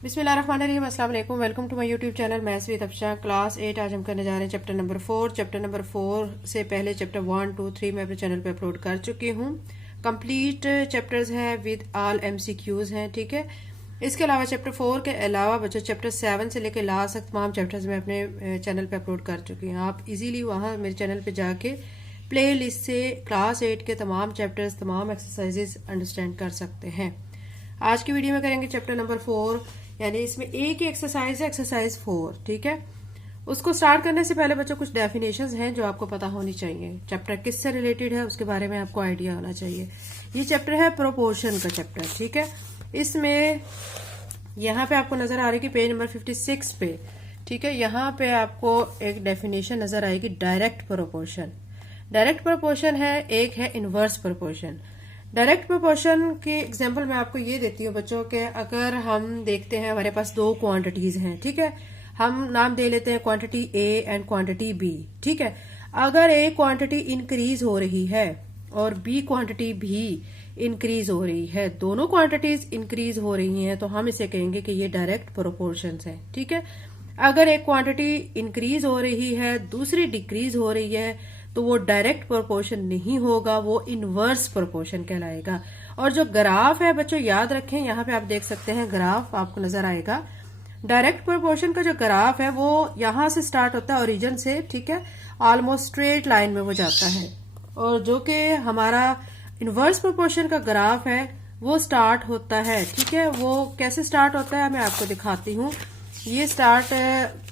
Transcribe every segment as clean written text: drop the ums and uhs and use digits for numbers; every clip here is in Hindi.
बिस्मिल्लाहिर्रहमानिर्रहीम, अस्सलाम वालेकुम। Welcome to my YouTube channel maths with Afsha. Class 8 आज हम करने जा रहे हैं चैप्टर नंबर 4। चैप्टर नंबर 4 से पहले चैप्टर 1, 2, 3 मैं अपने चैनल पे अपलोड कर चुकी हूँ। कंप्लीट चैप्टर्स हैं विद ऑल MCQs हैं, ठीक है। इसके अलावा चैप्टर 4 के अलावा बच्चों चैप्टर 7 से लेकर लास्ट तक तमाम चैप्टर्स मैं अपने चैनल पे अपलोड कर चुकी हूँ। आप इजीली वहाँ मेरे चैनल पे जाके प्ले लिस्ट से क्लास 8 के तमाम चैप्टर्स, तमाम एक्सरसाइजेज अंडरस्टैंड कर सकते हैं। आज की वीडियो में करेंगे चैप्टर नंबर 4, यानी इसमें एक ही एक्सरसाइज है, एक्सरसाइज 4, ठीक है। उसको स्टार्ट करने से पहले बच्चों कुछ डेफिनेशंस हैं जो आपको पता होनी चाहिए। चैप्टर किससे रिलेटेड है उसके बारे में आपको आइडिया होना चाहिए। ये चैप्टर है प्रोपोर्शन का चैप्टर, ठीक है। इसमें यहाँ पे आपको नजर आ रही है कि पेज नंबर 56 पे, ठीक है, यहाँ पे आपको एक डेफिनेशन नजर आएगी डायरेक्ट प्रोपोर्शन। डायरेक्ट प्रोपोर्शन है, एक है इनवर्स प्रोपोर्शन। डायरेक्ट प्रोपोर्शन के एग्जांपल मैं आपको ये देती हूँ बच्चों के, अगर हम देखते हैं हमारे पास दो क्वांटिटीज हैं, ठीक है। हम नाम दे लेते हैं quantity A and quantity B, ठीक है। अगर A क्वांटिटी इंक्रीज हो रही है और B क्वांटिटी भी इंक्रीज हो रही है, दोनों क्वांटिटीज इंक्रीज हो रही हैं, तो हम इसे कहेंगे कि ये डायरेक्ट प्रोपोर्शंस है, ठीक है। अगर एक क्वांटिटी इंक्रीज हो रही है, दूसरी डिक्रीज हो रही है, तो वो डायरेक्ट प्रोपोर्शन नहीं होगा, वो इनवर्स प्रोपोर्शन कहलाएगा। और जो ग्राफ है बच्चों याद रखें, यहाँ पे आप देख सकते हैं ग्राफ आपको नजर आएगा। डायरेक्ट प्रोपोर्शन का जो ग्राफ है वो यहाँ से स्टार्ट होता है ओरिजिन से, ठीक है, ऑलमोस्ट स्ट्रेट लाइन में वो जाता है। और जो कि हमारा इनवर्स प्रोपोर्शन का ग्राफ है वो स्टार्ट होता है, ठीक है। वो कैसे स्टार्ट होता है मैं आपको दिखाती हूँ। ये स्टार्ट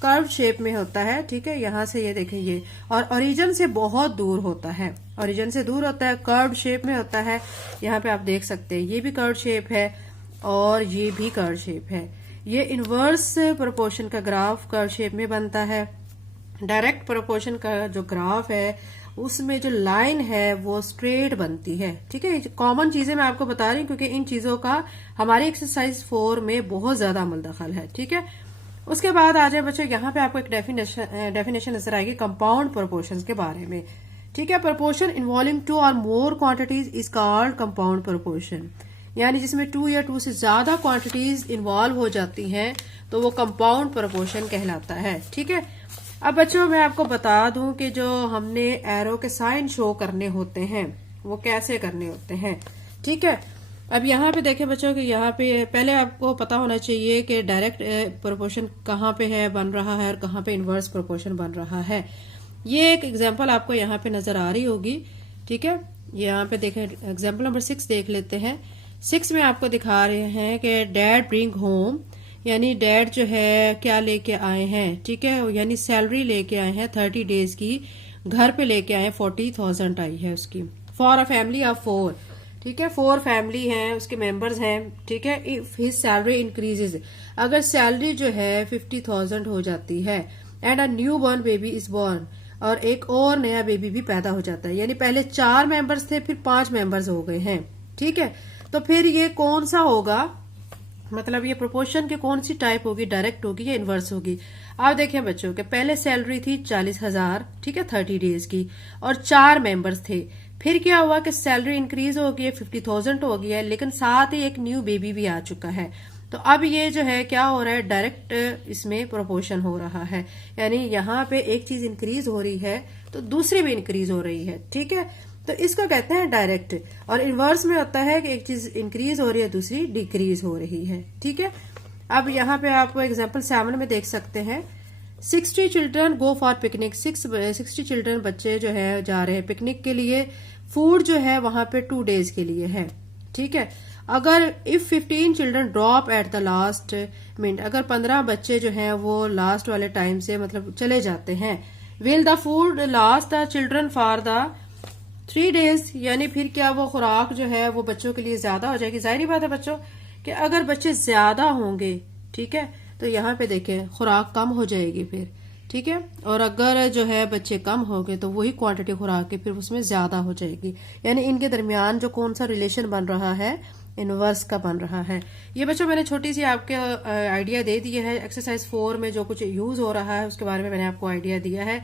कर्व शेप में होता है, ठीक है। यहाँ से ये देखें ये, और ओरिजिन से बहुत दूर होता है, ओरिजिन से दूर होता है, कर्व शेप में होता है। यहाँ पे आप देख सकते हैं ये भी कर्व शेप है और ये भी कर्व शेप है। ये इनवर्स प्रोपोर्शन का ग्राफ कर्व शेप में बनता है। डायरेक्ट प्रोपोर्शन का जो ग्राफ है उसमें जो लाइन है वो स्ट्रेट बनती है, ठीक है। कॉमन चीजें मैं आपको बता रही हूँ क्योंकि इन चीजों का हमारी एक्सरसाइज 4 में बहुत ज्यादा अमल दखल है, ठीक है। उसके बाद आ जाए बच्चों, यहाँ पे आपको एक डेफिनेशन नजर आएगी कंपाउंड प्रोपोर्शंस के बारे में, ठीक है। प्रोपोर्शन इन्वॉल्विंग 2 और more quantities is called compound proportion. यानी जिसमें 2 या 2 से ज्यादा क्वांटिटीज इन्वॉल्व हो जाती हैं तो वो कंपाउंड प्रोपोर्शन कहलाता है, ठीक है। अब बच्चों मैं आपको बता दूं कि जो हमने एरो के साइन शो करने होते हैं वो कैसे करने होते हैं, ठीक है। अब यहाँ पे देखें बच्चों कि यहाँ पे पहले आपको पता होना चाहिए कि डायरेक्ट प्रोपोर्शन कहाँ पे है बन रहा है और कहाँ पे इनवर्स प्रोपोर्शन बन रहा है। ये एक एग्जांपल आपको यहाँ पे नजर आ रही होगी, ठीक है। यहाँ पे देखें एग्जांपल नंबर 6 देख लेते हैं। 6 में आपको दिखा रहे हैं कि डैड ब्रिंग होम, यानी डैड जो है क्या लेके आए हैं, ठीक है, यानी सैलरी लेके आए हैं 30 डेज की, घर पे लेके आए 40,000 आई है उसकी, फॉर अ फैमिली ऑफ 4, ठीक है। 4 फैमिली हैं, उसके मेंबर्स हैं, ठीक है। इफ हिज सैलरी इंक्रीजेज, अगर सैलरी जो है 50,000 हो जाती है, and a new born baby is born, और एक और नया बेबी भी पैदा हो जाता है, यानी पहले 4 मेंबर्स थे फिर 5 मेंबर्स हो गए हैं, ठीक है। तो फिर ये कौन सा होगा, मतलब ये प्रोपोर्शन की कौन सी टाइप होगी, डायरेक्ट होगी या इनवर्स होगी। आप देखें बच्चों के पहले सैलरी थी 40,000, ठीक है, 30 डेज की, और 4 मेंबर्स थे। फिर क्या हुआ कि सैलरी इंक्रीज हो गई है, 50,000 हो गई है, लेकिन साथ ही एक न्यू बेबी भी आ चुका है। तो अब ये जो है क्या हो रहा है, डायरेक्ट इसमें प्रोपोर्शन हो रहा है, यानी यहाँ पे एक चीज इंक्रीज हो रही है तो दूसरी भी इंक्रीज हो रही है, ठीक है। तो इसको कहते हैं डायरेक्ट। और इनवर्स में होता है कि एक चीज इंक्रीज हो रही है दूसरी डिक्रीज हो रही है, ठीक है। अब यहाँ पे आपको एग्जांपल 7 में देख सकते हैं 60 children go for picnic, 60 children बच्चे जो है जा रहे हैं पिकनिक के लिए। फूड जो है वहां पे 2 डेज के लिए है, ठीक है। अगर if 15 children drop at the last minute, अगर 15 बच्चे जो हैं वो लास्ट वाले टाइम से मतलब चले जाते हैं, will the food last the children for the 3 days, यानी फिर क्या वो खुराक जो है वो बच्चों के लिए ज्यादा हो जाएगी। जाहिर बात है बच्चों कि अगर बच्चे ज्यादा होंगे, ठीक है, तो यहाँ पे देखें खुराक कम हो जाएगी फिर, ठीक है। और अगर जो है बच्चे कम हो गए तो वही क्वांटिटी खुराक की फिर उसमें ज्यादा हो जाएगी, यानी इनके दरमियान जो कौन सा रिलेशन बन रहा है, इनवर्स का बन रहा है। ये बच्चों मैंने छोटी सी आपके आइडिया दे दिया है। एक्सरसाइज 4 में जो कुछ यूज हो रहा है उसके बारे में मैंने आपको आइडिया दिया है।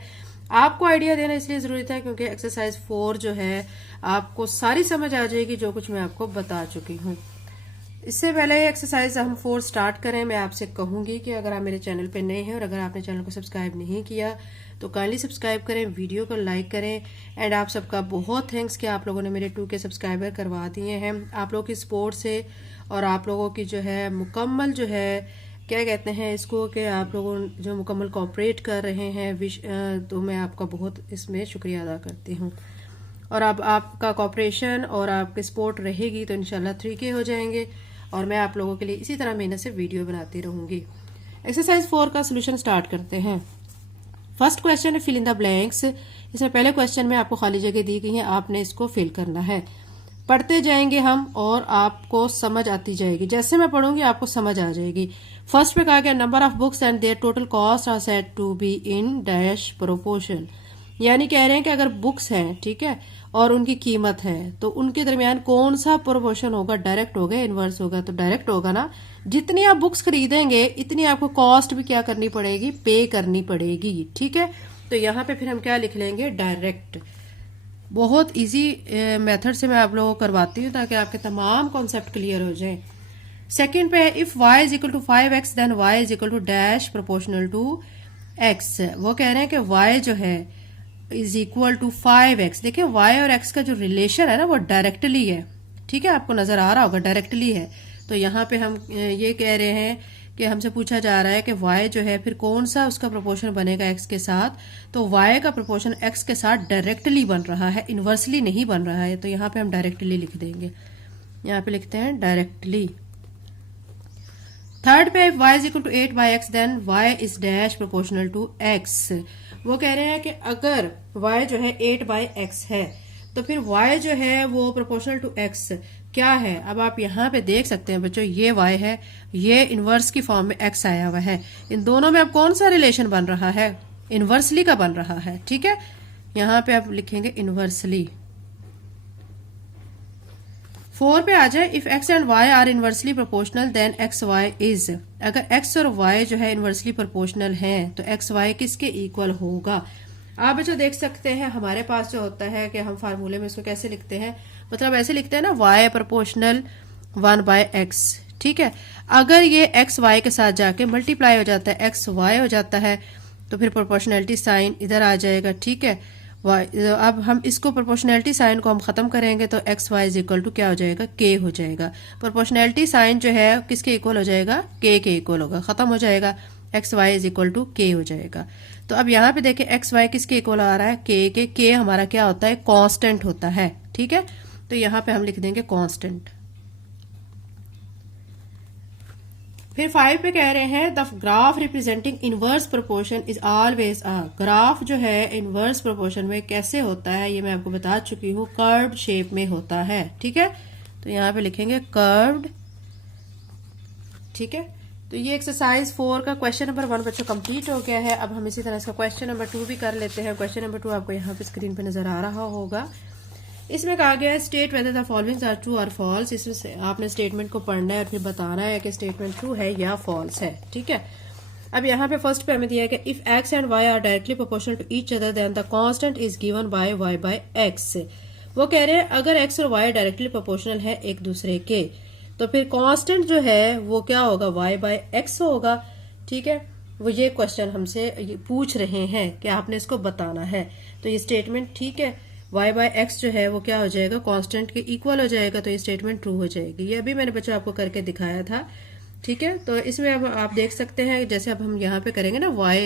आपको आइडिया देना इसलिए जरूरी था क्योंकि एक्सरसाइज 4 जो है आपको सारी समझ आ जाएगी जो कुछ मैं आपको बता चुकी हूँ। इससे पहले एक्सरसाइज हम 4 स्टार्ट करें, मैं आपसे कहूंगी कि अगर आप मेरे चैनल पे नए हैं और अगर आपने चैनल को सब्सक्राइब नहीं किया तो काइंडली सब्सक्राइब करें, वीडियो को लाइक करें। एंड आप सबका बहुत थैंक्स कि आप लोगों ने मेरे 2K सब्सक्राइबर करवा दिए हैं। आप लोगों की सपोर्ट से और आप लोगों की जो है मुकम्मल जो है क्या कहते हैं इसको, कि आप लोगों जो मुकम्मल कोऑपरेट कर रहे हैं, तो मैं आपका बहुत इसमें शुक्रिया अदा करती हूँ। और अब आपका कोऑपरेशन और आपकी सपोर्ट रहेगी तो इंशाल्लाह 3K हो जाएंगे और मैं आप लोगों के लिए इसी तरह मेहनत से वीडियो बनाती रहूंगी। एक्सरसाइज 4 का सोल्यूशन स्टार्ट करते हैं। फर्स्ट क्वेश्चन है फिल इन द ब्लैंक्स। इसमें पहले क्वेश्चन में आपको खाली जगह दी गई है, आपने इसको फिल करना है। पढ़ते जाएंगे हम और आपको समझ आती जाएगी, जैसे मैं पढ़ूंगी आपको समझ आ जाएगी। फर्स्ट पे कहा गया number of books and their total cost are said to be in dash proportion, यानी कह रहे हैं कि अगर बुक्स हैं, ठीक है, और उनकी कीमत है तो उनके दरमियान कौन सा प्रोपोर्शन होगा, डायरेक्ट होगा, इनवर्स होगा। तो डायरेक्ट होगा ना, जितनी आप बुक्स खरीदेंगे इतनी आपको कॉस्ट भी क्या करनी पड़ेगी, पे करनी पड़ेगी, ठीक है। तो यहाँ पे फिर हम क्या लिख लेंगे, डायरेक्ट। बहुत इजी मेथड से मैं आप लोगों को करवाती हूँ ताकि आपके तमाम कॉन्सेप्ट क्लियर हो जाए। सेकेंड पे if y is equal to 5x then y is equal to dash proportional to x। वो कह रहे हैं कि y जो है इज इक्वल टू 5x। देखिए y और x का जो रिलेशन है ना वो डायरेक्टली है, ठीक है, आपको नजर आ रहा होगा डायरेक्टली है। तो यहाँ पे हम ये कह रहे हैं कि हमसे पूछा जा रहा है कि y जो है फिर कौन सा उसका प्रोपोर्शन बनेगा x के साथ। तो y का प्रोपोर्शन x के साथ डायरेक्टली बन रहा है, इनवर्सली नहीं बन रहा है। तो यहाँ पे हम डायरेक्टली लिख देंगे, यहाँ पे लिखते हैं डायरेक्टली। थर्ड पे y is equal to 8/x then y is dash proportional to x। वो कह रहे हैं कि अगर y जो है 8/x है तो फिर y जो है वो प्रोपोर्शनल टू x क्या है। अब आप यहाँ पे देख सकते हैं बच्चों, ये y है, ये इनवर्स की फॉर्म में x आया हुआ है। इन दोनों में अब कौन सा रिलेशन बन रहा है, इनवर्सली का बन रहा है, ठीक है। यहाँ पे आप लिखेंगे इनवर्सली। 4 पे आ जाए if x and y are inversely proportional then x y is. अगर x और y जो है इनवर्सली प्रोपोर्शनल हैं तो एक्स वाई किसके इक्वल होगा। आप बच्चों देख सकते हैं हमारे पास जो होता है कि हम फार्मूले में इसको कैसे लिखते हैं, मतलब ऐसे लिखते हैं ना, y प्रोपोर्शनल 1/x, ठीक है। अगर ये x y के साथ जाके मल्टीप्लाई हो जाता है, x y हो जाता है, तो फिर प्रोपोर्शनैलिटी साइन इधर आ जाएगा, ठीक है। अब हम इसको प्रोपोर्शनैलिटी साइन को हम खत्म करेंगे तो x y is equal to क्या हो जाएगा, के हो जाएगा। प्रोपोर्शनैलिटी साइन जो है किसके इक्वल हो जाएगा, के इक्वल होगा, खत्म हो जाएगा, x y is equal to k हो जाएगा। तो अब यहाँ पे देखें एक्स वाई किसके इक्वल आ रहा है, के हमारा क्या होता है, कांस्टेंट होता है, ठीक है। तो यहाँ पे हम लिख देंगे कांस्टेंट। फिर 5 पे कह रहे हैं the graph representing inverse proportion is always a. Graph जो है इनवर्स प्रोपोर्शन में कैसे होता है ये मैं आपको बता चुकी हूँ, कर्व्ड शेप में होता है, ठीक है। तो यहाँ पे लिखेंगे कर्व्ड, ठीक है। तो ये एक्सरसाइज 4 का क्वेश्चन नंबर 1 बच्चों कंप्लीट हो गया है। अब हम इसी तरह इसका क्वेश्चन नंबर 2 भी कर लेते हैं। क्वेश्चन नंबर 2 आपको यहाँ पे स्क्रीन पे नजर आ रहा होगा। इसमें कहा गया है state whether the following are true और फॉल्स। इसमें आपने स्टेटमेंट को पढ़ना है और फिर बताना है कि स्टेटमेंट ट्रू है या फॉल्स है, ठीक है। अब यहाँ पे फर्स्ट पे हमें दिया है कि if x and y are directly proportional to each other then the constant is given by y/x। वो कह रहे हैं अगर x और y डायरेक्टली प्रोपोर्शनल है एक दूसरे के तो फिर कांस्टेंट जो है वो क्या होगा, y/x होगा, ठीक है। वो ये क्वेश्चन हमसे पूछ रहे हैं कि आपने इसको बताना है। तो ये स्टेटमेंट ठीक है, y/x जो है वो क्या हो जाएगा, कांस्टेंट के इक्वल हो जाएगा, तो ये स्टेटमेंट ट्रू हो जाएगी। ये अभी मैंने बच्चों आपको करके दिखाया था, ठीक है। तो इसमें अब आप देख सकते हैं जैसे अब हम यहाँ पे करेंगे ना y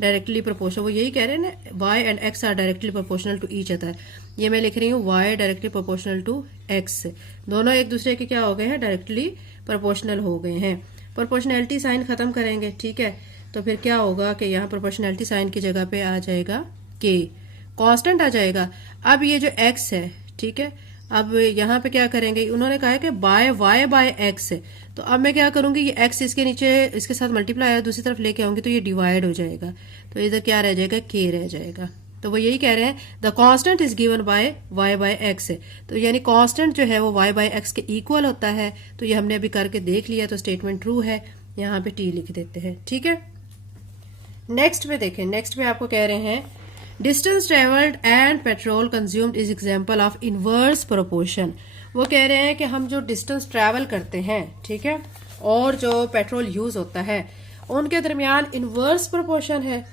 डायरेक्टली प्रोपोर्शनल, वो यही कह रहे हैं ना, y and x are directly proportional to each other. ये मैं लिख रही हूँ y directly proportional to x, दोनों एक दूसरे के क्या हो गए हैं, डायरेक्टली प्रोपोर्शनल हो गए हैं। प्रोपोर्शनैलिटी साइन खत्म करेंगे, ठीक है। तो फिर क्या होगा कि यहाँ प्रोपोर्शनैलिटी साइन की जगह पे आ जाएगा k, कांस्टेंट आ जाएगा। अब ये जो x है, ठीक है, अब यहाँ पे क्या करेंगे, उन्होंने कहा है कि बाय y/x, तो अब मैं क्या करूंगी, ये x इसके नीचे इसके साथ मल्टीप्लाई है, दूसरी तरफ लेके आऊंगी तो ये डिवाइड हो जाएगा, तो इधर क्या रह जाएगा, k रह जाएगा। तो वो यही कह रहे हैं the constant is given by y/x, तो यानी कांस्टेंट जो है वो y/x के इक्वल होता है। तो ये हमने अभी करके देख लिया, तो स्टेटमेंट ट्रू है, यहाँ पे t लिख देते हैं, ठीक है। नेक्स्ट में देखें, नेक्स्ट में आपको कह रहे हैं distance travelled and petrol consumed is example of inverse proportion. वो कह रहे हैं कि हम जो डिस्टेंस ट्रैवल करते हैं, ठीक है, और जो पेट्रोल यूज होता है उनके दरमियान इनवर्स प्रोपोर्शन है।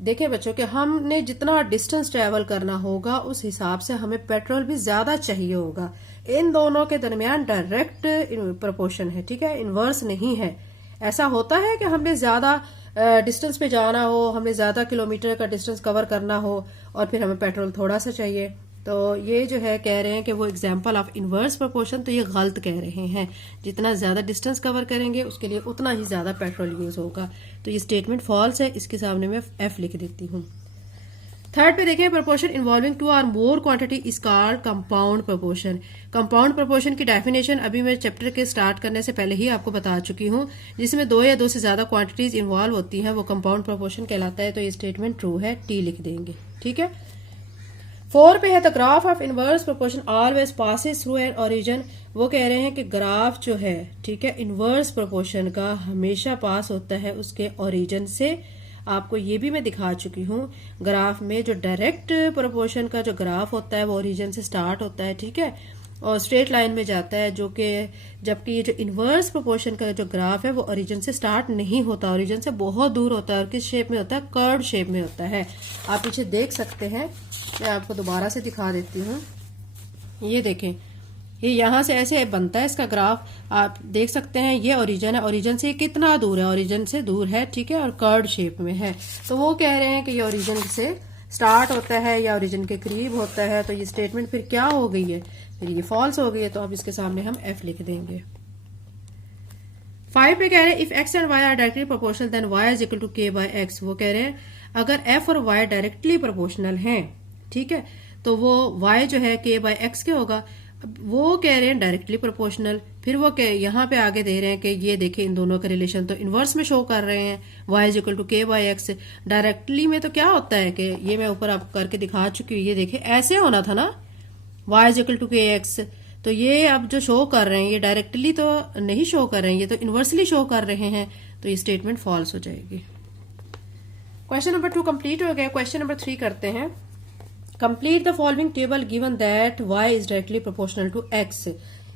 देखिए बच्चों कि हमने जितना डिस्टेंस ट्रैवल करना होगा उस हिसाब से हमें पेट्रोल भी ज्यादा चाहिए होगा। इन दोनों के दरमियान डायरेक्ट प्रोपोर्शन है, ठीक है, इनवर्स नहीं है। ऐसा होता है कि हमने ज्यादा डिस्टेंस पे जाना हो, हमने ज्यादा किलोमीटर का डिस्टेंस कवर करना हो और फिर हमें पेट्रोल थोड़ा सा चाहिए। तो ये जो है कह रहे हैं कि वो एग्जांपल ऑफ इनवर्स प्रोपोर्शन, तो ये गलत कह रहे हैं। जितना ज्यादा डिस्टेंस कवर करेंगे उसके लिए उतना ही ज्यादा पेट्रोल यूज होगा। तो ये स्टेटमेंट फॉल्स है, इसके सामने मैं एफ लिख देती हूँ। थर्ड पे देखिए, प्रोपोर्शन इन्वॉल्विंग टू और more quantity is called compound proportion. Compound proportion की डेफिनेशन अभी मैं चैप्टर के स्टार्ट करने से पहले ही आपको बता चुकी हूँ। जिसमें 2 या 2 से ज्यादा क्वांटिटीज इन्वॉल्व होती हैं वो कंपाउंड प्रोपोर्शन कहलाता है। तो ये स्टेटमेंट ट्रू है, टी लिख देंगे, ठीक है। 4 पे है the graph of inverse proportion always passes through an origin. वो कह रहे हैं कि ग्राफ जो है, ठीक है, इनवर्स प्रोपोर्शन का हमेशा पास होता है उसके ओरिजिन से। आपको ये भी मैं दिखा चुकी हूँ। ग्राफ में जो डायरेक्ट प्रोपोर्शन का जो ग्राफ होता है वो ओरिजिन से स्टार्ट होता है, ठीक है, और स्ट्रेट लाइन में जाता है, जो कि जबकि ये जो इनवर्स प्रोपोर्शन का जो ग्राफ है वो ओरिजिन से स्टार्ट नहीं होता, ओरिजिन से बहुत दूर होता है। और किस शेप में होता है? कर्व शेप में होता है। आप पीछे देख सकते हैं, मैं आपको दोबारा से दिखा देती हूँ। ये देखें, ये यहां से ऐसे बनता है इसका ग्राफ, आप देख सकते हैं। ये ओरिजिन है, ओरिजिन से कितना दूर है? ओरिजिन से दूर है, ठीक है, और कर्व शेप में है। तो वो कह रहे हैं कि ये ओरिजिन से स्टार्ट होता है या ओरिजिन के करीब होता है। तो ये स्टेटमेंट फिर क्या हो गई है? फिर ये फॉल्स हो गई है। तो अब इसके सामने हम एफ लिख देंगे। 5 पे कह रहे हैं if x and y are directly proportional then y is equal to k by x. वो कह रहे हैं अगर एफ और वाई डायरेक्टली प्रोपोर्शनल हैं, ठीक है, तो वो वाई जो है के बाय एक्स के होगा। वो कह रहे हैं डायरेक्टली प्रोपोर्शनल। फिर वो यहाँ पे आगे दे रहे हैं कि ये देखें इन दोनों का रिलेशन तो इनवर्स में शो कर रहे हैं, y is equal to k by x. Directly में तो क्या होता है कि ये मैं ऊपर आपको करके दिखा चुकी हूँ। ये देखें ऐसे होना था ना, y इज इक्वल टू के एक्स। तो ये अब जो शो कर रहे हैं ये डायरेक्टली तो नहीं शो कर रहे हैं, ये तो इनवर्सली शो कर रहे हैं। तो ये स्टेटमेंट फॉल्स हो जाएगी। क्वेश्चन नंबर 2 कंप्लीट हो गया। क्वेश्चन नंबर 3 करते हैं। Complete the following table given that y is directly proportional to x।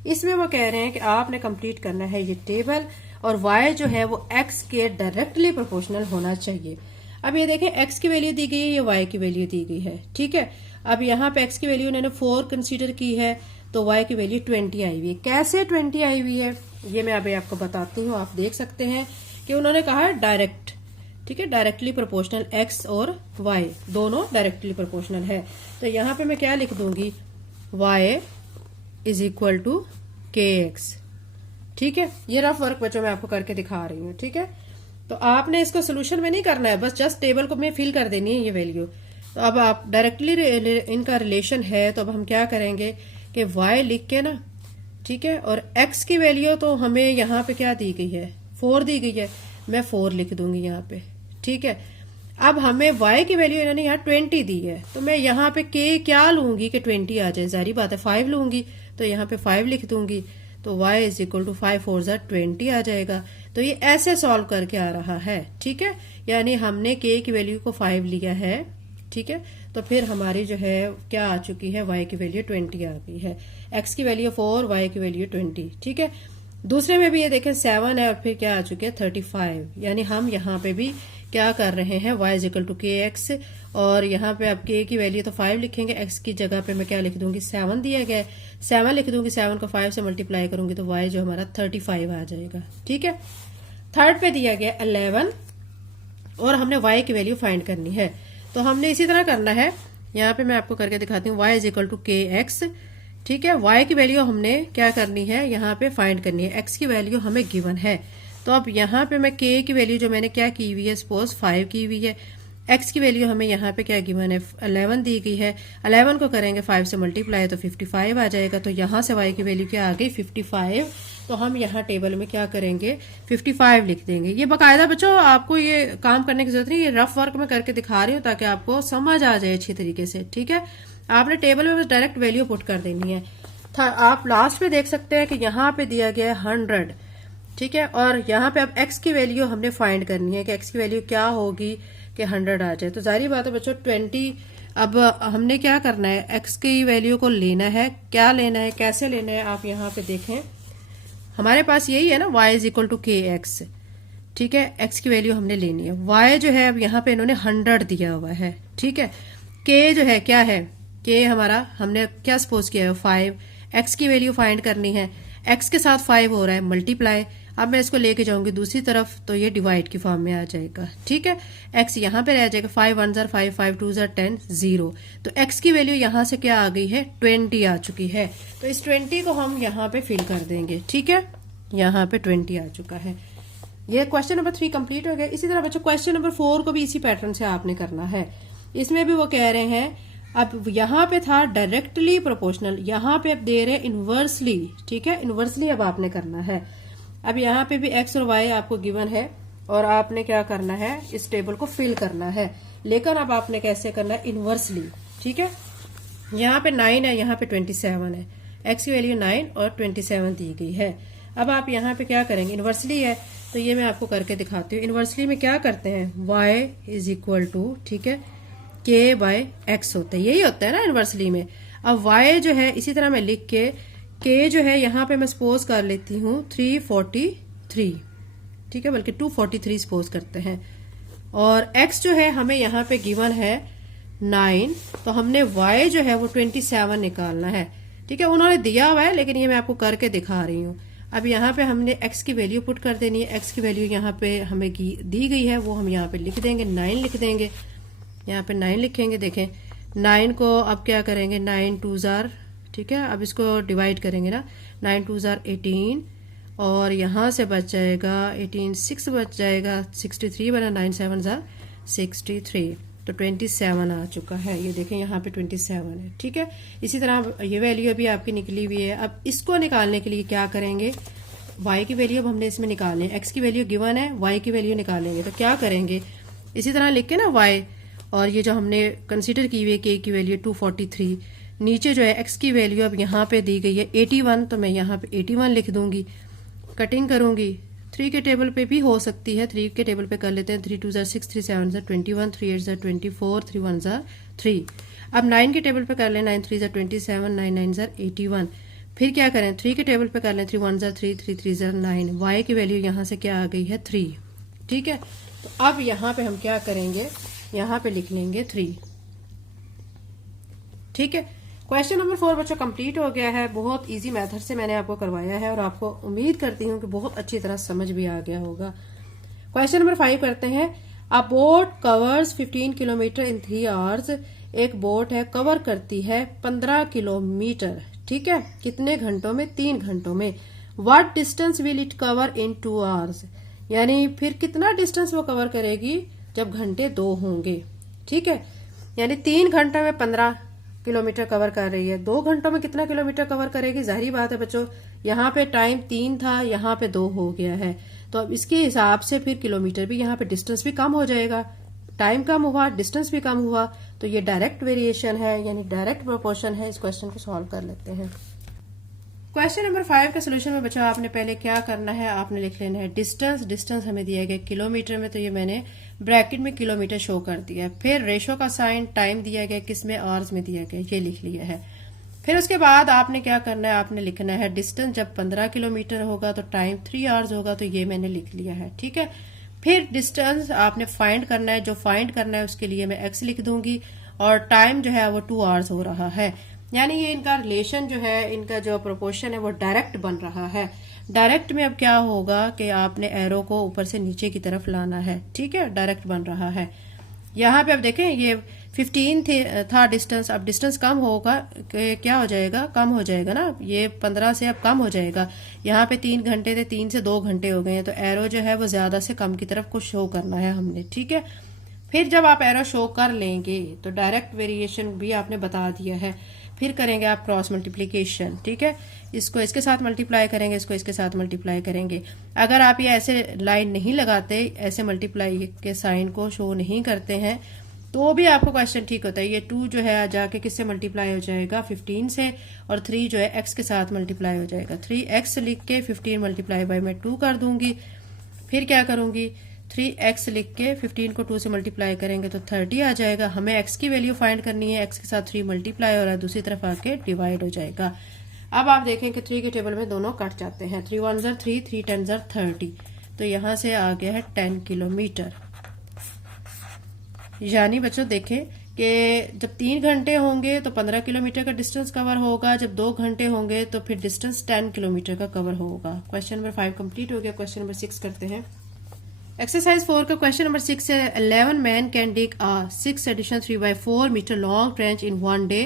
इसमें वो कह रहे हैं कि आपने कंप्लीट करना है ये टेबल और y जो है वो x के डायरेक्टली प्रोपोर्शनल होना चाहिए। अब ये देखें x की वैल्यू दी गई है, ये y की वैल्यू दी गई है, ठीक है। अब यहाँ पे x की वैल्यू उन्होंने 4 कंसीडर की है तो y की वैल्यू 20 आई हुई है। कैसे 20 आई हुई है ये मैं अभी आपको बताती हूँ। आप देख सकते हैं कि उन्होंने कहा है डायरेक्ट, ठीक है, डायरेक्टली प्रोपोर्शनल x और y दोनों डायरेक्टली प्रोपोर्शनल है। तो यहाँ पे मैं क्या लिख दूंगी? y इज इक्वल टू के एक्स, ठीक है। ये रफ वर्क बच्चों मैं आपको करके दिखा रही हूँ, ठीक है। तो आपने इसको सोल्यूशन में नहीं करना है, बस जस्ट टेबल को में फिल कर देनी है ये वैल्यू। तो अब आप डायरेक्टली इनका रिलेशन है तो अब हम क्या करेंगे कि y लिख के ना, ठीक है, और x की वैल्यू तो हमें यहाँ पे क्या दी गई है? 4 दी गई है। मैं 4 लिख दूंगी यहाँ पे, ठीक है। अब हमें y की वैल्यू इन्होंने यहाँ 20 दी है तो मैं यहाँ पे k क्या लूंगी कि 20 आ जाए? जारी बात है 5 लूंगी, तो यहाँ पे 5 लिख दूंगी। तो y इज इक्वल टू 5 4 20 आ जाएगा। तो ये ऐसे सॉल्व करके आ रहा है, ठीक है। यानी हमने k की वैल्यू को 5 लिया है, ठीक है। तो फिर हमारी जो है क्या आ चुकी है? y की वैल्यू 20 आ गई है। x की वैल्यू 4, y की वैल्यू 20, ठीक है। दूसरे में भी ये देखें 7 है और फिर क्या आ चुके हैं? 35। यानी हम यहाँ पे भी क्या कर रहे हैं? y इज इक्वल टू के एक्स, और यहाँ पे अब k की वैल्यू तो 5 लिखेंगे, x की जगह पे मैं क्या लिख दूंगी? 7 दिया गया है, 7 लिख दूंगी। 7 को 5 से मल्टीप्लाई करूंगी तो y जो हमारा 35 आ जाएगा, ठीक है। थर्ड पे दिया गया 11 और हमने y की वैल्यू फाइंड करनी है। तो हमने इसी तरह करना है। यहाँ पे मैं आपको करके दिखाती हूँ। y इज इक्वल टू के एक्स, ठीक है। y की वैल्यू हमने क्या करनी है? यहाँ पे फाइंड करनी है। x की वैल्यू हमें गिवन है तो अब यहाँ पे मैं k की वैल्यू जो मैंने क्या की हुई है? सपोज 5 की हुई है। x की वैल्यू हमें यहाँ पे क्या गिवन है? 11 दी गई है। 11 को करेंगे 5 से मल्टीप्लाई तो 55 आ जाएगा। तो यहाँ से y की वैल्यू क्या आ गई? 55। तो हम यहाँ टेबल में क्या करेंगे? 55 लिख देंगे। ये बाकायदा बच्चों आपको ये काम करने की जरूरत नहीं, ये रफ वर्क में करके दिखा रही हूँ ताकि आपको समझ आ जाए अच्छी तरीके से, ठीक है। आपने टेबल में बस डायरेक्ट वैल्यू पुट कर देनी है। आप लास्ट में देख सकते हैं कि यहाँ पे दिया गया है 100, ठीक है। और यहाँ पे अब x की वैल्यू हमने फाइंड करनी है कि x की वैल्यू क्या होगी कि 100 आ जाए। तो जारी बात है बच्चों 20 अब हमने क्या करना है, x की वैल्यू को लेना है। क्या लेना है, कैसे लेना है, आप यहाँ पे देखें, हमारे पास यही है ना, y इज इक्वल टू के एक्स। ठीक है, x की वैल्यू हमने लेनी है। y जो है अब यहाँ पे इन्होंने 100 दिया हुआ है। ठीक है, k जो है क्या है, k हमारा हमने क्या सपोज किया है 5। x की वैल्यू फाइंड करनी है, x के साथ 5 हो रहा है मल्टीप्लाई। अब मैं इसको लेके जाऊंगी दूसरी तरफ तो ये डिवाइड की फॉर्म में आ जाएगा। ठीक है, x यहाँ पे रह जाएगा, 5 1 जार 5, 5 2 जार 10, 0। तो x की वैल्यू यहाँ से क्या आ गई है, 20 आ चुकी है। तो इस 20 को हम यहाँ पे फिल कर देंगे। ठीक है, यहाँ पे 20 आ चुका है। ये क्वेश्चन नंबर 3 कंप्लीट हो गया। इसी तरह बच्चों क्वेश्चन नंबर 4 को भी इसी पैटर्न से आपने करना है। इसमें भी वो कह रहे हैं, अब यहाँ पे था डायरेक्टली प्रोपोर्शनल, यहाँ पे अब दे रहे इनवर्सली। ठीक है, इनवर्सली अब आपने करना है। अब यहाँ पे भी x और y आपको गिवन है और आपने क्या करना है, इस टेबल को फिल करना है। लेकिन अब आपने कैसे करना है, इनवर्सली। ठीक है, यहाँ पे 9 है, यहाँ पे 27 है। x की वैल्यू 9 और 27 दी गई है। अब आप यहाँ पे क्या करेंगे, इनवर्सली है तो ये मैं आपको करके दिखाती हूँ। इनवर्सली में क्या करते हैं, y इज इक्वल टू, ठीक है, k बाय x होता है, यही होता है ना इनवर्सली में। अब y जो है इसी तरह मैं लिख के, k जो है यहाँ पे मैं सपोज कर लेती हूँ 343। ठीक है, बल्कि 243 सपोज करते हैं। और x जो है हमें यहाँ पे गिवन है 9, तो हमने y जो है वो 27 निकालना है। ठीक है, उन्होंने दिया हुआ है लेकिन ये मैं आपको करके दिखा रही हूँ। अब यहाँ पे हमने x की वैल्यू पुट कर देनी है। x की वैल्यू यहाँ पे हमें दी गई है, वो हम यहाँ पे लिख देंगे, 9 लिख देंगे। यहाँ पे 9 लिखेंगे। देखें 9 को अब क्या करेंगे, 9 2 जार, ठीक है, अब इसको डिवाइड करेंगे ना, 9 2 जार 18 और यहाँ से बच जाएगा 18, 6 बच जाएगा, 63 बना, 9 7 जार 63, तो 27 आ चुका है। ये देखें यहाँ पे 27 है। ठीक है, इसी तरह ये वैल्यू अभी आपकी निकली हुई है। अब इसको निकालने के लिए क्या करेंगे, y की वैल्यू अब हमने इसमें निकालनी है। x की वैल्यू गिवन है, y की वैल्यू निकालेंगे तो क्या करेंगे, इसी तरह लिख के ना y, और ये जो हमने कंसीडर की हुई है k की वैल्यू 243, नीचे जो है x की वैल्यू अब यहाँ पे दी गई है 81, तो मैं यहाँ पे 81 लिख दूंगी। कटिंग करूंगी, 3 के टेबल पे भी हो सकती है, 3 के टेबल पे कर लेते हैं। 3 2 जार 6, 3 7 जार 21, 3 8 जार 24, 3 1 जार 3। अब 9 के टेबल पे कर लें, 9 3 जार 27, 9 9 जार 81। फिर क्या करें, 3 के टेबल पे कर लें, 3 1 जार 3, 3 3 जार 9। y की वैल्यू यहाँ से क्या आ गई है, 3। ठीक है, तो अब यहाँ पे हम क्या करेंगे, यहाँ पे लिख लेंगे 3। ठीक है, क्वेश्चन नंबर 4 बच्चों कंप्लीट हो गया है। बहुत इजी मेथड से मैंने आपको करवाया है और आपको उम्मीद करती हूँ कि बहुत अच्छी तरह समझ भी आ गया होगा। क्वेश्चन नंबर 5 करते हैं। अ बोट कवर्स 15 किलोमीटर इन 3 आवर्स। एक बोट है, कवर करती है 15 किलोमीटर। ठीक है, कितने घंटों में, 3 घंटों में। What distance will it cover in 2 hours, यानी फिर कितना डिस्टेंस वो कवर करेगी जब घंटे 2 होंगे। ठीक है, यानी 3 घंटों में 15 किलोमीटर कवर कर रही है, 2 घंटों में कितना किलोमीटर कवर करेगी। जाहिर बात है बच्चों, यहाँ पे टाइम 3 था, यहाँ पे 2 हो गया है, तो अब इसके हिसाब से फिर किलोमीटर भी, यहाँ पे डिस्टेंस भी कम हो जाएगा। टाइम कम हुआ, डिस्टेंस भी कम हुआ, तो ये डायरेक्ट वेरिएशन है, यानी डायरेक्ट प्रोपोर्शन है। इस क्वेश्चन को सॉल्व कर लेते हैं। क्वेश्चन नंबर 5 का सोल्यूशन में बच्चों आपने पहले क्या करना है, आपने लिख लेना है डिस्टेंस। डिस्टेंस हमें दिया गया किलोमीटर में, तो ये मैंने ब्रैकेट में किलोमीटर शो कर दिया। फिर रेशो का साइन, टाइम दिया गया किस में, आवर्स में दिया गया, ये लिख लिया है। फिर उसके बाद आपने क्या करना है, आपने लिखना है डिस्टेंस जब 15 किलोमीटर होगा तो टाइम 3 आवर्स होगा, तो ये मैंने लिख लिया है। ठीक है, फिर डिस्टेंस आपने फाइंड करना है, जो फाइंड करना है उसके लिए मैं x लिख दूंगी और टाइम जो है वो 2 आवर्स हो रहा है। यानी ये इनका रिलेशन जो है, इनका जो प्रोपोर्शन है वो डायरेक्ट बन रहा है। डायरेक्ट में अब क्या होगा कि आपने एरो को ऊपर से नीचे की तरफ लाना है। ठीक है, डायरेक्ट बन रहा है। यहाँ पे अब देखें ये 15 था डिस्टेंस, अब डिस्टेंस कम होगा, क्या हो जाएगा, कम हो जाएगा ना, ये 15 से अब कम हो जाएगा। यहाँ पे 3 घंटे थे, 3 से 2 घंटे हो गए हैं, तो एरो जो है वो ज्यादा से कम की तरफ को शो करना है हमने। ठीक है, फिर जब आप एरो शो कर लेंगे तो डायरेक्ट वेरिएशन भी आपने बता दिया है। फिर करेंगे आप क्रॉस मल्टीप्लीकेशन। ठीक है, इसको इसके साथ मल्टीप्लाई करेंगे, इसको इसके साथ मल्टीप्लाई करेंगे। अगर आप ये ऐसे लाइन नहीं लगाते, ऐसे मल्टीप्लाई के साइन को शो नहीं करते हैं, तो भी आपको क्वेश्चन ठीक होता है। ये 2 जो है जाके किससे मल्टीप्लाई हो जाएगा, 15 से, और 3 जो है x के साथ मल्टीप्लाई हो जाएगा। 3x लिख के 15 मल्टीप्लाई बाय मैं 2 कर दूंगी। फिर क्या करूंगी, 3x लिख के 15 को 2 से मल्टीप्लाई करेंगे तो 30 आ जाएगा। हमें x की वैल्यू फाइंड करनी है, x के साथ 3 मल्टीप्लाई हो रहा है, दूसरी तरफ आके डिवाइड हो जाएगा। अब आप देखें कि 3 के टेबल में दोनों कट जाते हैं, 3 1 ज़र 3, 3 10 ज़र 30, तो यहाँ से आ गया है 10 किलोमीटर। यानी बच्चों देखें कि जब 3 घंटे होंगे तो 15 किलोमीटर का डिस्टेंस कवर होगा, जब 2 घंटे होंगे तो फिर डिस्टेंस 10 किलोमीटर का कवर होगा। क्वेश्चन नंबर 5 कंप्लीट हो गया। क्वेश्चन नंबर 6 करते हैं। एक्सरसाइज 4 का क्वेश्चन नंबर 6 है 11 मैन कैन डिग अ 6 एडिशन 3/4 metre long trench in 1 day.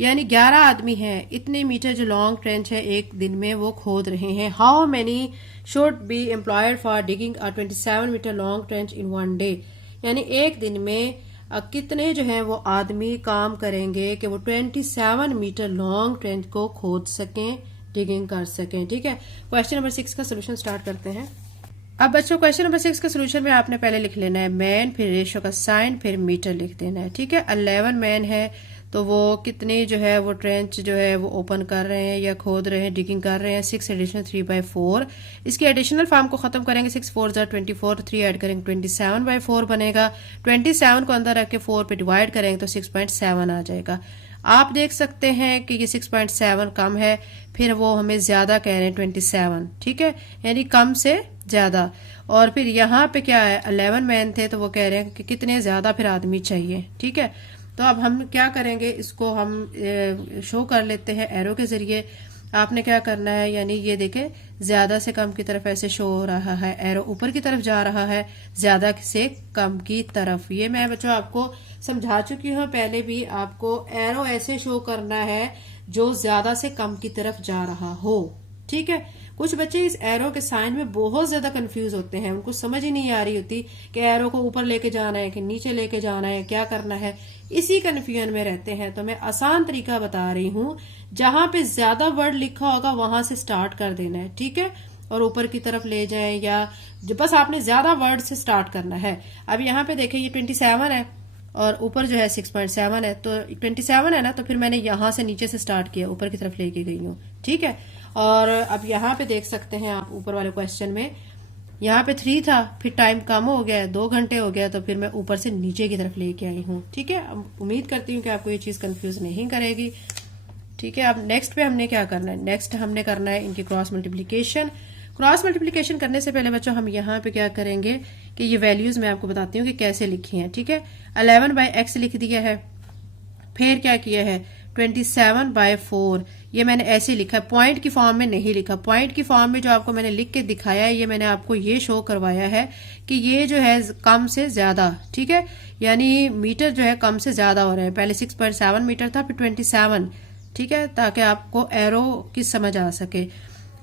यानी 11 आदमी हैं, इतने मीटर जो लॉन्ग ट्रेंच है एक दिन में वो खोद रहे हैं। How many should be employed for digging a 27 metre long trench in 1 day. यानी एक दिन में कितने जो है वो आदमी काम करेंगे कि वो 27 मीटर लॉन्ग ट्रेंच को खोद सकें, डिगिंग कर सकें। ठीक है, क्वेश्चन नंबर 6 का सोल्यूशन स्टार्ट करते हैं। अब बच्चों क्वेश्चन नंबर 6 का सोल्यूशन में आपने पहले लिख लेना है मैन, फिर रेशो का साइन, फिर मीटर लिख देना है। ठीक है, 11 मैन है तो वो कितने जो है वो ट्रेंच जो है वो ओपन कर रहे हैं या खोद रहे हैं, डिगिंग कर रहे हैं। 6 एडिशनल 3/4, इसकी एडिशनल फॉर्म को खत्म करेंगे, 6 4 ज़र 24, 3 ऐड करेंगे 27/4 बनेगा। 27 को अंदर रख के 4 पे डिवाइड करेंगे तो 6.7 आ जाएगा। आप देख सकते हैं कि ये 6.7 कम है, फिर वो हमें ज्यादा कह रहे हैं 27। ठीक है, यानी कम से ज्यादा। और फिर यहाँ पे क्या है 11 मैन थे तो वो कह रहे हैं कि कितने ज्यादा फिर आदमी चाहिए। ठीक है, तो अब हम क्या करेंगे, इसको हम शो कर लेते हैं एरो के जरिए। आपने क्या करना है, यानी ये देखें ज्यादा से कम की तरफ ऐसे शो हो रहा है, एरो ऊपर की तरफ जा रहा है ज्यादा से कम की तरफ। ये मैं बच्चों आपको समझा चुकी हूँ पहले भी, आपको एरो ऐसे शो करना है जो ज्यादा से कम की तरफ जा रहा हो। ठीक है, कुछ बच्चे इस एरो के साइन में बहुत ज्यादा कंफ्यूज होते हैं, उनको समझ ही नहीं आ रही होती कि एरो को ऊपर लेके जाना है कि नीचे लेके जाना है, क्या करना है, इसी कंफ्यूजन में रहते हैं। तो मैं आसान तरीका बता रही हूँ, जहां पे ज्यादा वर्ड लिखा होगा वहां से स्टार्ट कर देना है। ठीक है, और ऊपर की तरफ ले जाए या बस आपने ज्यादा वर्ड से स्टार्ट करना है। अब यहाँ पे देखें ये 27 है और ऊपर जो है 6.7 है, तो 27 है ना, तो फिर मैंने यहाँ से नीचे से स्टार्ट किया, ऊपर की तरफ लेके गई हूँ। ठीक है, और अब यहाँ पे देख सकते हैं आप ऊपर वाले क्वेश्चन में, यहाँ पे 3 था, फिर टाइम कम हो गया, 2 घंटे हो गया, तो फिर मैं ऊपर से नीचे की तरफ लेके आई हूँ। ठीक है, उम्मीद करती हूँ कि आपको ये चीज कंफ्यूज नहीं करेगी। ठीक है, अब नेक्स्ट पे हमने क्या करना है, नेक्स्ट हमने करना है इनकी क्रॉस मल्टीप्लीकेशन। क्रॉस मल्टीप्लीकेशन करने से पहले बच्चों हम यहाँ पे क्या करेंगे कि ये वैल्यूज मैं आपको बताती हूँ कि कैसे लिखी हैं। ठीक है, 11/x लिख दिया है, फिर क्या किया है 27/4, ये मैंने ऐसे लिखा है, पॉइंट की फॉर्म में नहीं लिखा। पॉइंट की फॉर्म में जो आपको मैंने लिख के दिखाया है, ये मैंने आपको ये शो करवाया है कि ये जो है कम से ज्यादा। ठीक है, यानी मीटर जो है कम से ज्यादा हो रहे हैं, पहले 6.7 मीटर था, फिर 27। ठीक है, ताकि आपको एरो की समझ आ सके।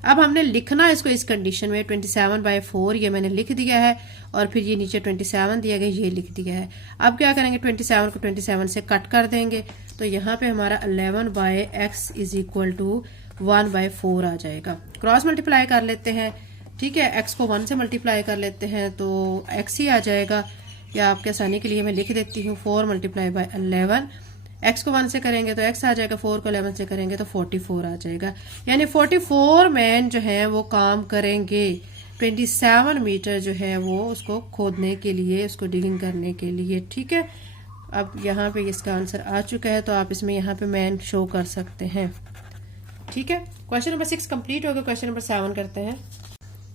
अब हमने लिखना इसको इस कंडीशन में 27/4 ये मैंने लिख दिया है, और फिर ये नीचे 27 दिया गया, ये लिख दिया है। अब क्या करेंगे 27 को 27 से कट कर देंगे, तो यहाँ पे हमारा 11/x इज इक्वल टू 1/4 आ जाएगा। क्रॉस मल्टीप्लाई कर लेते हैं। ठीक है, x को 1 से मल्टीप्लाई कर लेते हैं तो x ही आ जाएगा, या आपके आसानी के लिए मैं लिख देती हूँ 4 × 11। x को 1 से करेंगे तो x आ जाएगा, 4 को 11 से करेंगे तो 44 आ जाएगा। यानी 44 मैन जो है वो काम करेंगे 27 मीटर जो है वो उसको खोदने के लिए, उसको डिगिंग करने के लिए। ठीक है, अब यहाँ पे इसका आंसर आ चुका है, तो आप इसमें यहाँ पे मैन शो कर सकते हैं। ठीक है, क्वेश्चन नंबर 6 कंप्लीट हो गया। क्वेश्चन नंबर 7 करते हैं।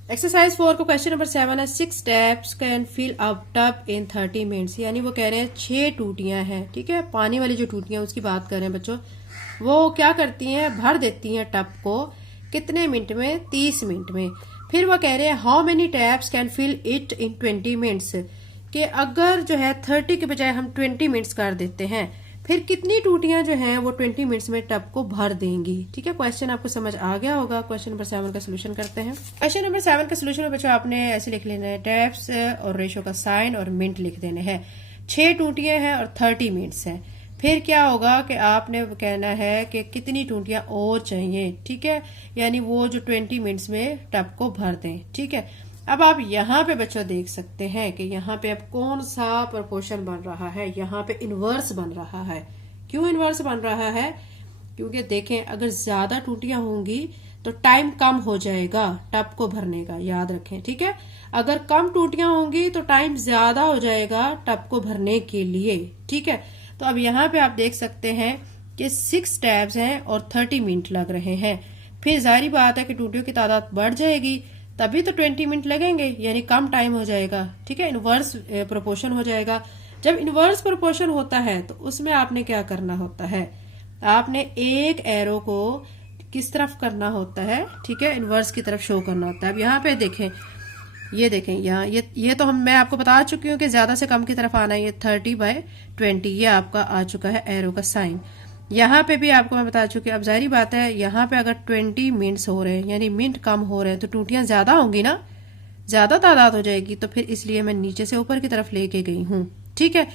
एक्सरसाइज 4 को क्वेश्चन नंबर 7 है 6 taps can fill up tub in 30 minutes. यानी वो कह रहे हैं 6 टूटियां हैं। ठीक है, पानी वाली जो टूटियां उसकी बात कर रहे हैं बच्चों, वो क्या करती हैं, भर देती हैं टब को कितने मिनट में, 30 मिनट में। फिर वो कह रहे हैं how many taps can fill it in 20 minutes, कि अगर जो है 30 के बजाय हम 20 मिनट्स कर देते हैं, फिर कितनी टूटियां जो हैं वो 20 मिनट्स में टब को भर देंगी। ठीक है, क्वेश्चन आपको समझ आ गया होगा। क्वेश्चन नंबर 7 का सोल्यूशन करते हैं। क्वेश्चन नंबर 7 का सोल्यूशन में बच्चों आपने ऐसे लिख लेना है, टैप्स और रेशो का साइन और मिनट लिख देने हैं। 6 टूटियां हैं और 30 मिनट्स हैं। फिर क्या होगा कि आपने कहना है कि कितनी टूटियां और चाहिए। ठीक है, यानी वो जो 20 मिनट्स में टब को भर दें। ठीक है, अब आप यहाँ पे बच्चों देख सकते हैं कि यहाँ पे अब कौन सा प्रोपोर्शन बन रहा है, यहाँ पे इनवर्स बन रहा है। क्यों इनवर्स बन रहा है, क्योंकि देखें अगर ज्यादा टूटियां होंगी तो टाइम कम हो जाएगा टब को भरने का, याद रखें, ठीक है। अगर कम टूटियां होंगी तो टाइम ज्यादा हो जाएगा टब को भरने के लिए, ठीक है। तो अब यहाँ पे आप देख सकते हैं कि 6 टैब्स हैं और 30 मिनट लग रहे हैं। फिर जाहिर बात है कि टूटियों की तादाद बढ़ जाएगी, तभी तो 20 मिनट लगेंगे, यानी कम टाइम हो जाएगा, ठीक है। इनवर्स प्रोपोर्शन हो जाएगा। जब इनवर्स प्रोपोर्शन होता है तो उसमें आपने क्या करना होता है, आपने एक एरो को किस तरफ करना होता है, ठीक है, इनवर्स की तरफ शो करना होता है। अब यहाँ पे देखें, ये देखें यहाँ ये तो मैं आपको बता चुकी हूँ कि ज्यादा से कम की तरफ आना है। ये 30/20 ये आपका आ चुका है एरो का साइन। यहाँ पे भी आपको मैं बता चुकी हूँ। अब जाहिर बात है यहाँ पे अगर 20 मिनट्स हो रहे हैं यानी मिनट कम हो रहे हैं तो टूटियां ज्यादा होंगी ना, ज्यादा तादाद हो जाएगी, तो फिर इसलिए मैं नीचे से ऊपर की तरफ लेके गई हूँ, ठीक है।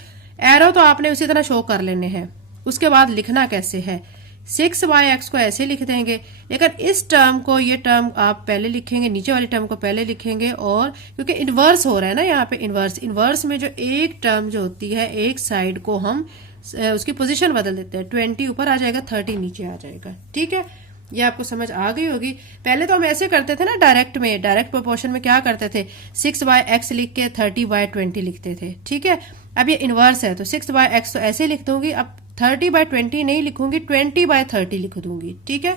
एरो तो आपने उसी तरह शो कर लेने हैं। उसके बाद लिखना कैसे है, 6/x को ऐसे लिख देंगे, लेकिन इस टर्म को, ये टर्म आप पहले लिखेंगे, नीचे वाली टर्म को पहले लिखेंगे, और क्योंकि इनवर्स हो रहा है ना यहाँ पे, इनवर्स में जो एक टर्म जो होती है एक साइड को हम उसकी पोजीशन बदल देते हैं, 20 ऊपर आ जाएगा, 30 नीचे आ जाएगा, ठीक है। ये आपको समझ आ गई होगी। पहले तो हम ऐसे करते थे ना, डायरेक्ट प्रोपोर्शन में क्या करते थे, 6/x लिख के 30/20 लिखते थे, ठीक है। अब ये इनवर्स है तो 6/x तो ऐसे लिख दूंगी, अब 30/20 नहीं लिखूंगी, 20/30 लिख दूंगी, ठीक है।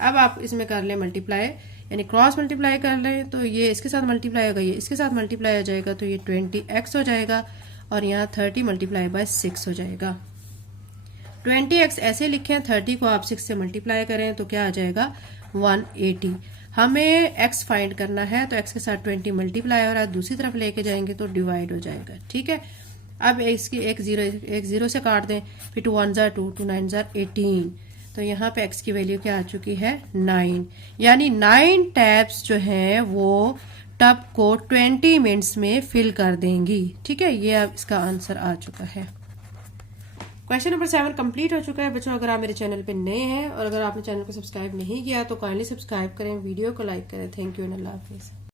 अब आप इसमें कर लें मल्टीप्लाई, यानी क्रॉस मल्टीप्लाई कर लें, तो ये इसके साथ मल्टीप्लाई होगा, ये इसके साथ मल्टीप्लाई हो जाएगा, तो ये 20x हो जाएगा, और यहाँ 30 × 6 हो जाएगा। 20x ऐसे लिखें, 30 को आप 6 से मल्टीप्लाई करें तो क्या आ जाएगा, 180। हमें x फाइंड करना है तो x के साथ 20 मल्टीप्लाई हो रहा है, दूसरी तरफ लेके जाएंगे तो डिवाइड हो जाएगा, ठीक है। अब इसकी एक जीरो से काट दें, फिर 2 1 2 2 9 18, तो यहाँ पे x की वैल्यू क्या आ चुकी है, 9, यानी 9 टैब्स जो हैं वो टब को 20 मिनट्स में फिल कर देंगी, ठीक है। ये अब इसका आंसर आ चुका है। क्वेश्चन नंबर 7 कंप्लीट हो चुका है बच्चों। अगर आप मेरे चैनल पे नए हैं और अगर आपने चैनल को सब्सक्राइब नहीं किया तो काइंडली सब्सक्राइब करें, वीडियो को लाइक करें। Thank you and Allah Hafiz.